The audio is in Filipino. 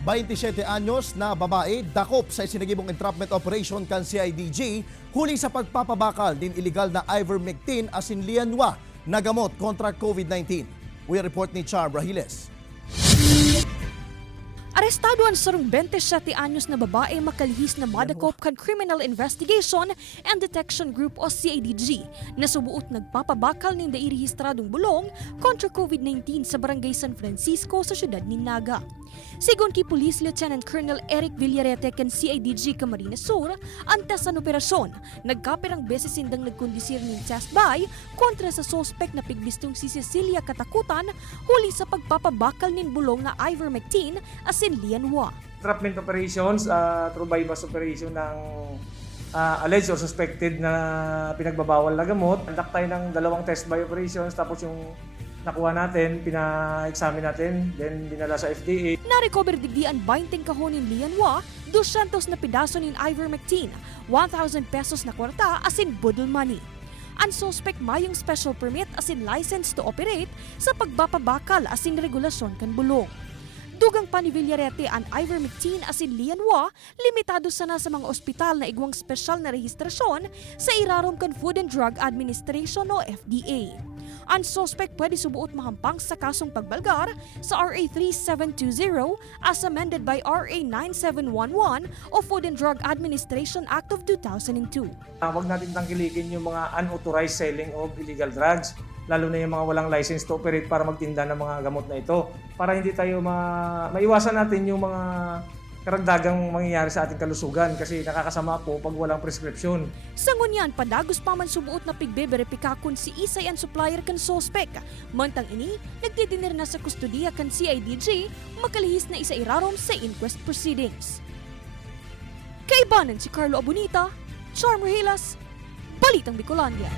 27 anyos na babae dakop sa isinagibong entrapment operation kan CIDG huli sa pagpapabakal din illegal na ivermectin asin lianwa na gamot kontra COVID-19. We report ni Char Brahiles. Arestado ang sarong 27 anyos na babae makalihis na madakop kan Criminal Investigation and Detection Group o CIDG na subuot nagpapabakal ng dairehistradong bulong kontra COVID-19 sa Barangay San Francisco sa siyudad ni Naga. Sigon kay Police Lieutenant Colonel Eric Villarete kan CIDG Camarines Sur, antes ang operasyon, nagkapirang beses sindang nagkondisir ng test buy kontra sa suspect na pigbistong si Cecilia Katakutan huli sa pagpapabakal ng bulong na ivermectin asin lianwa. Entrapment operations through bypass operation ng alleged or suspected na pinagbabawal na gamot. Conduct tayo ng 2 test buy operations tapos yung nakuha natin, pina-examine natin, then dinala sa FDA. Na-recover digdi ang 20 kahon ng lianwa, 200 na pidaso ng ivermectin, 1,000 pesos na kwarta asin budol money. Ang suspect mayong special permit asin license to operate sa pagpapabakal asin regulasyon kan bulong. Dugang pa ni Villarete ang ivermectin asin lianwa, limitado sana sa mga ospital na igwang special na rehistrasyon sa irarom kan Food and Drug Administration o FDA. Ang suspect pwede subuot mahampang sa kasong pagbalgar sa RA 3720 as amended by RA 9711 o Food and Drug Administration Act of 2002. Huwag natin tangkilikin yung mga unauthorized selling of illegal drugs, lalo na yung mga walang license to operate para magtinda ng mga gamot na ito. Para hindi tayo maiwasan natin yung mga karagdagang mangyayari sa ating kalusugan kasi nakakasama po pag walang prescription. Sa ngunyan, padagos pa man subuot na pigbeberipika kung si isay ang supplier kan suspect. Mantang ini, nagdidinir na sa kustudiya kan CIDG, makalihis na isa irarom sa inquest proceedings. Kaibanan si Carlo Abonita, Char Brahiles, Balitang Bicolandia.